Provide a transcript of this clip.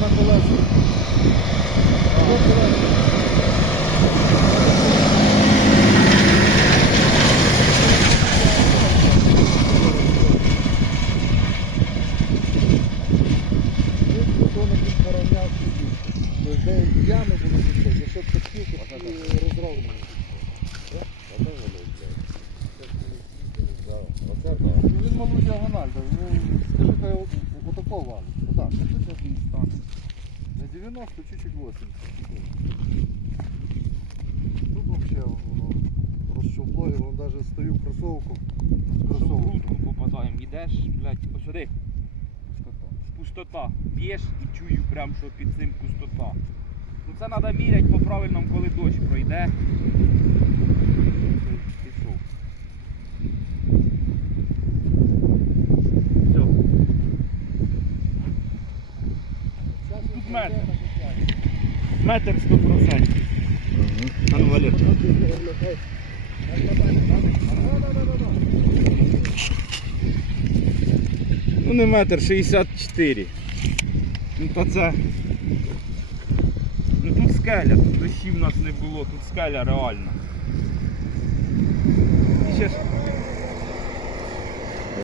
на колесі. Де ями були пустити, за що такі розроблені. Він, мабуть, діагональ, ну, скажи, отако валить. Отак. Тут він стане. На 90, чуть-чуть 80. Тут вообще воно розчобло, і вон даже стою в кросовку. В кросовку. попадаємо, ідеш, блядь, ось сюди, пустота. Б'єш і чую прям, що під цим пустота. Ну це треба міряти по правильному, коли дощ пройде. Метр. Метр сто процентів. А ну. Ну не метр 64. Ну то це. Ну тут скеля, тут дощів в нас не було, тут скеля реальна. І ще